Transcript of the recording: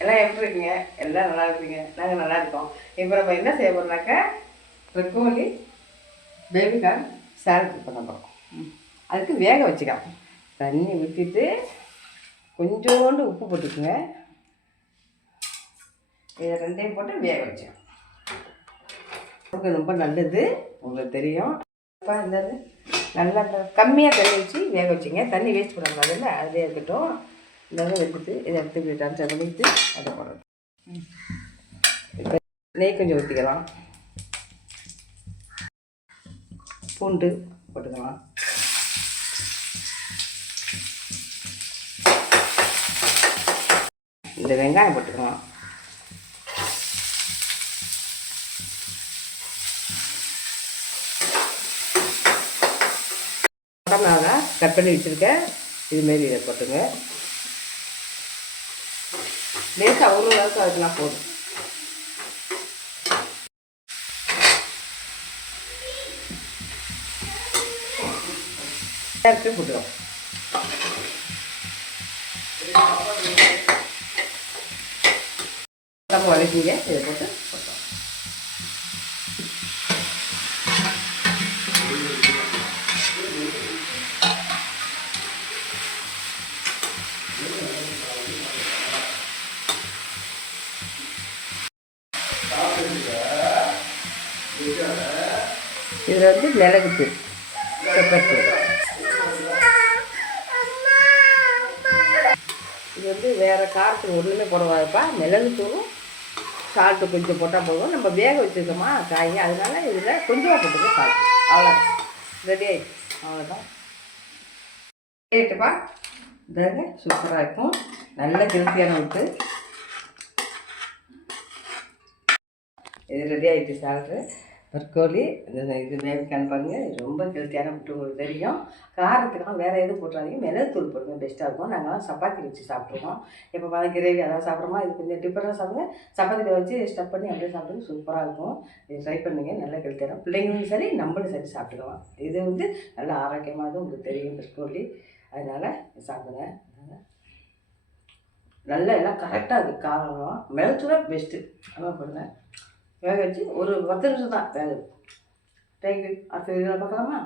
எல்லாம் எப்படி இருக்கீங்க? எல்லாம் நல்லா இருப்பீங்க. நாங்கள் நல்லா இருக்கோம். இப்போ நம்ம என்ன செய்ய போகிறோம்னாக்கா ப்ரக்கோலி பேபிகார்ன் சாலட் பண்ண போகிறோம். அதுக்கு வேக வச்சுக்கலாம். தண்ணி ஊற்றிட்டு கொஞ்சோண்டு உப்பு போட்டுக்குங்க. இதை ரெண்டையும் போட்டு வேக வச்சுக்கலாம். ரொம்ப நல்லது, உங்களுக்கு தெரியும். இப்போ இந்த நல்லா கம்மியாக தண்ணி வச்சு வேக வச்சுங்க. தண்ணி வேஸ்ட் பண்ணக்கூடாது இல்லை, அதிலே இருக்கட்டும். இந்த வச்சுட்டு இதை எடுத்து ட்ரான்ஸ்ஃபர் பண்ணிவிட்டு அதை போடணும். இப்போ நெய் கொஞ்சம் ஊற்றிக்கலாம். பூண்டு போட்டுக்கலாம். இந்த வெங்காயம் போட்டுக்கலாம். உடம்புனால கட் பண்ணி வச்சுருக்கேன். இதுமாரி இதை போட்டுங்க. லேசாக ஒரு அளவுக்கு அதுக்கெல்லாம் போதும். எடுத்து போட்டுருவோம். நம்ம வதக்கிங்க. இதை போட்டு போட்டோம். இதில் வந்து மிளகுத்தூள், பெப்பர் தூள். இது வந்து வேறு காரத்துக்கு ஒன்றுமே போடக்கூடாதுப்பா. மிளகுத்தூளும் சால்ட்டு கொஞ்சம் போட்டால் போதும். நம்ம வேக வச்சுருக்கோமா காய், அதனால இதில் கொஞ்சமாக போட்டுக்க சால்ட். அவ்வளோதான், ரெடி ஆகிடுச்சு. அவ்வளோதான் கேட்டுப்பா. இதாங்க சூப்பராக இருக்கும். நல்ல ஹெல்த்தியான உப்பு. இது ரெடி ஆகிடுச்சு சால்ட்டு ப்ரக்கோலி. இது பேபிகார்ன் பாருங்கள், ரொம்ப ஹெல்த்தியான ஃபுட்டு, உங்களுக்கு தெரியும். காரத்துக்கெல்லாம் வேறு எதுவும் போட்டுறாதீங்க, மிளகுத்தூள் போடுங்க, பெஸ்ட்டாக இருக்கும். நாங்கள்லாம் சப்பாத்தி வச்சு சாப்பிட்ருவோம். இப்போ பார்த்து கிரேவி அதாவது சாப்பிட்றோமா, இது கொஞ்சம் டிஃப்ரெண்ட்டாக சாப்பிடுங்க. சப்பாத்தியில் வச்சு ஸ்டஃப் பண்ணி அப்படியே சாப்பிடுங்க, சூப்பராக இருக்கும். இது ட்ரை பண்ணுங்க, நல்ல ஹெல்த்தியான. பிள்ளைங்களும் சரி நம்மளும் சரி சாப்பிட்டுக்கலாம். இது வந்து நல்ல ஆரோக்கியமானது, உங்களுக்கு தெரியும் ப்ரக்கோலி. அதனால் சாப்பிடுங்க. நல்லா எல்லாம் கரெக்டாக இருக்குது. காரம் மிளகுத்தூளே பெஸ்ட்டு. அதான் போடுங்க. வேக வச்சு ஒரு 10 நிமிஷம் தான் வேக. தேங்க்யூ. அடுத்த வீடியோவில் பார்க்கலாமா?